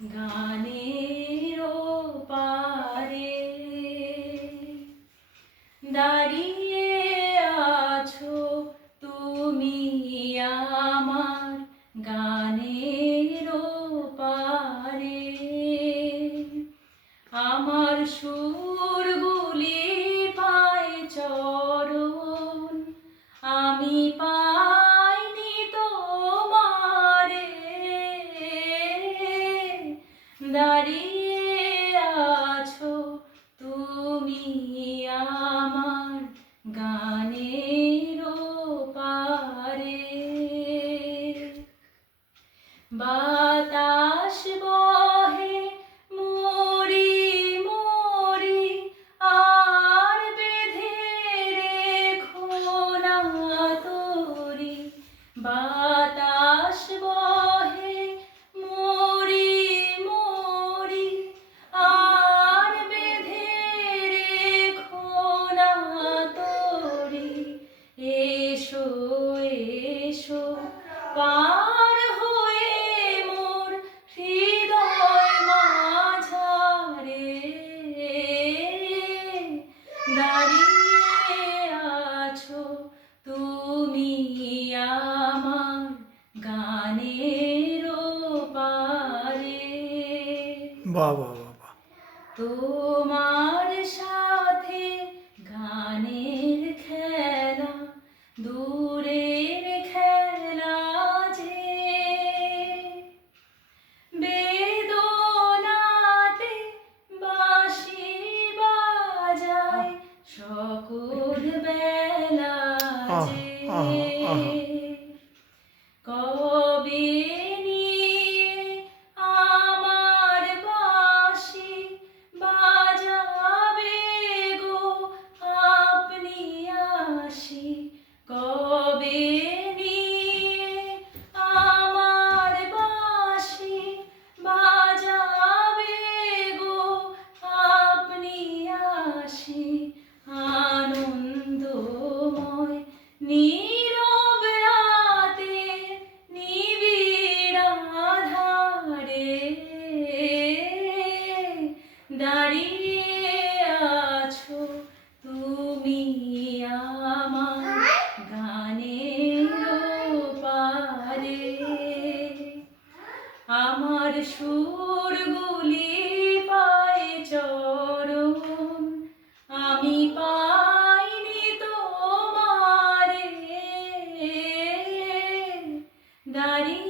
গানের পারে দাঁড়িয়ে আছো তুমি আমার গানের পারে। আমার সুরগুলি পায় চরণ, আমি পাইনি তোমারে। দাঁড়িয়ে আছো তুমি আমার গানের পারে। বাতাস বহে মরি মরি আর বেঁধে রেখো না তরি। বাতাস বহে মরি মরি আর বেঁধে রেখো না তরি। এসো এসো পার হয়ে মোর হৃদয় মাঝারে। দাঁড়িয়ে আছো তুমি আমার গানের পারে। বাহ বাহ বাহ বাহ। তোমার সাথে গানের খেলা দূরের খেলা যে, বেদনাতে বাঁশি বাজায় সকল বেলা যে। কবে নিয়ে আমার বাঁশি বাজাবে গো আপনি আসি। কবে নিয়ে আমার বাঁশি বাজাবে গো আপনি আসি। আনন্দময় নীরব রাতে নিবিড় আঁধারে দাঁড়িয়ে আছো তুমি আমার গানের পারে। আমার সুরগুলি পায় চরণ, আমি পাইনি তোমারে। দাঁড়িয়ে